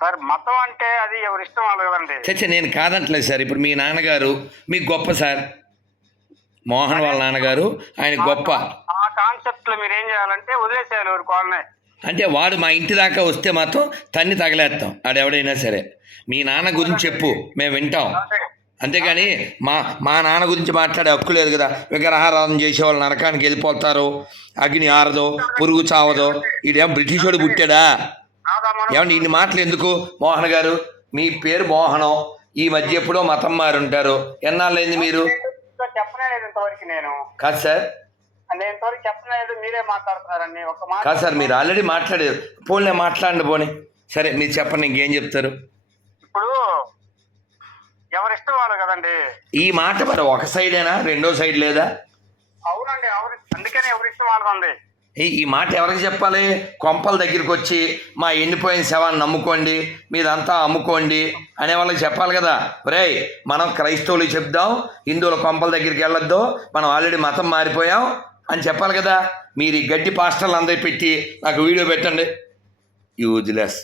Sir మతం అంటే అది ఎవరి ఇష్టం వాళ్ళు కదండి చచ్చ నేను కాదంటలేదు సార్. ఇప్పుడు మీ నాన్నగారు మీకు గొప్ప సార్. మోహన్ వాళ్ళ నాన్నగారు ఆయన గొప్ప. ఆ కాన్సెప్ట్లో మీరు ఏం చేయాలంటే వదిలేసేయాలి ఎవరి కాలనే అంటే వాడు మా ఇంటి దాకా వస్తే మాత్రం తన్ని తగలేస్తాం ఆడెవడైనా సరే. మీ నాన్న గురించి చెప్పు మేము వింటాం. అంతేగాని మా మా నాన్న గురించి మాట్లాడే హక్కు లేదు కదా. విగ్రహారాధన చేసే వాళ్ళు నరకానికి వెళ్ళిపోతారు అగ్ని ఆరదో పురుగు చావదో ఈడేం బ్రిటిష్ వాడు పుట్టాడా? ఏమండి ఇన్ని మాటలు ఎందుకు? మోహన్ గారు మీ పేరు మోహనం ఈ మధ్య ఎప్పుడో మతం మారుంటారు. ఎన్నాళ్ళైంది మీరు? చెప్పలేదు ఇంతవరకు నేను. కాదు సార్. నేను ఇంతవరకు చెప్పలేదు మీరే మాట్లాడుతున్నారండి ఒక మాట కాదు సార్ మీరు ఆల్రెడీ మాట్లాడారు. పోన్లే మాట్లాడండి పోనీ. సరే మీరు చెప్పండి ఇంకేం చెప్తారు? ఇప్పుడు ఎవరి ఇష్టం వాళ్ళు కదండి. ఈ మాట మరి ఒక సైడేనా? రెండో సైడ్ లేదా? అవునండి ఎవరి అందుకనే ఎవరి ఇష్టం వాళ్ళది ఈ మాట ఎవరికి చెప్పాలి? కొంపల దగ్గరికి వచ్చి మా ఎండిపోయిన శవాన్ని నమ్ముకోండి మీదంతా అమ్ముకోండి అనే వాళ్ళకి చెప్పాలి కదా. రే మనం క్రైస్తవులు చెప్దాం హిందువుల కొంపల దగ్గరికి వెళ్ళొద్దు మనం ఆల్రెడీ మతం మారిపోయాం అని చెప్పాలి కదా. మీరు ఈ గడ్డి పాస్టర్లు అందరి పెట్టి నాకు వీడియో పెట్టండి. యూజ్లెస్.